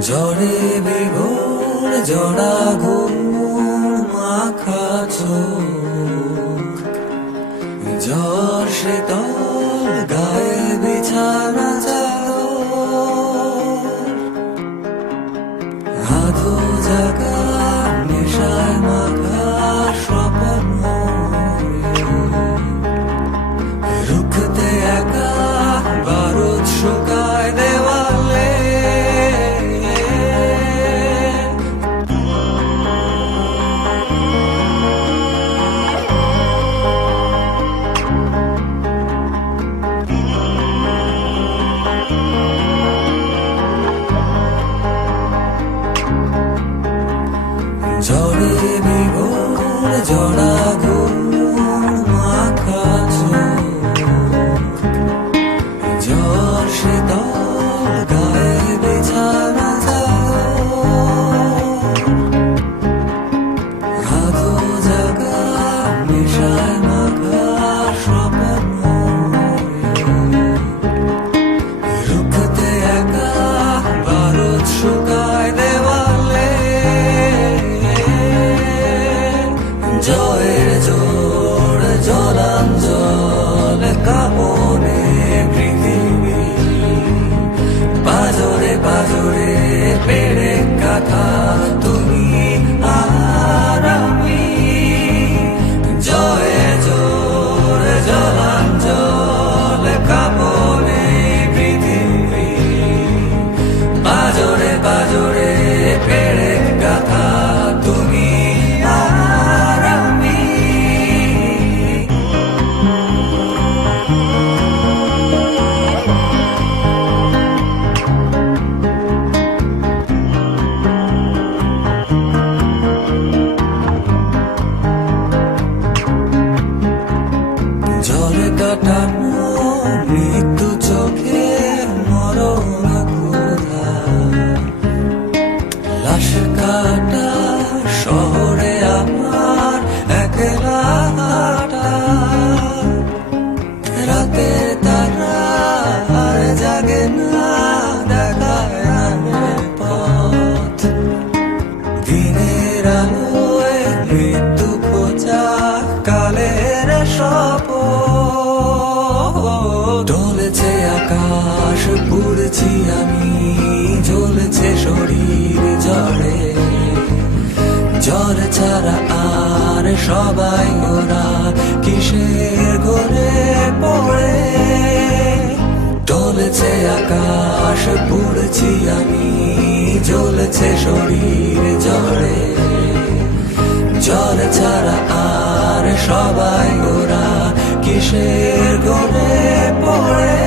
ঝড়ে বিভোর জড়া ঘুম মাখা চোখ, ঝড় শীতল গায়ে বিছানা চাদর, আধো জাগা নেশায় মাখা স্বপ্ন রুখতে একা বারুদ শুকায় দেওয়ালে। ঝড়ে বিভোর জড়া ঘুম মাখা চোখ, ঝড় শীতল গায়ে বিছানা চাদর, আধো জাগা নেশায় মাখা স্বপ্ন রুখতে একা বারুদ শুকায় দেওয়ালে। জয়ের জোর জলাঞ্জল কাঁপনে পৃথিবী, পাজরে পাজরে পেড়ে কাঁথা তুমি আর আমি। জয়ের জোর জলাঞ্জল কাঁপনে পৃথিবী, পাজরে পাজরে পেড়ে কাঁথা তুমি আর আমি। জলে কাটানো মৃত্যু চোখে মরণ ক্ষুধা, লাশ কাটা শহরে আমার একলা হাঁটা। রাতের তারা আর জাগে না, দেখায় আনে পথ। দিনের আলোয় মৃত্যু খোঁজা কালের শপথ। ডলেছে আকাশ পুড়ছি আমি, জ্বলছে শরীর ঝড়ে। জ্বর ছাড়া আর সবাই ওরা কিসের ঘরে পড়ে। ডলেছে আকাশ পুড়ছি আমি, জ্বলছে শরীর ঝড়ে। জ্বর ছাড়া আর সবাই ওরা কিসের ঘরে পড়ে।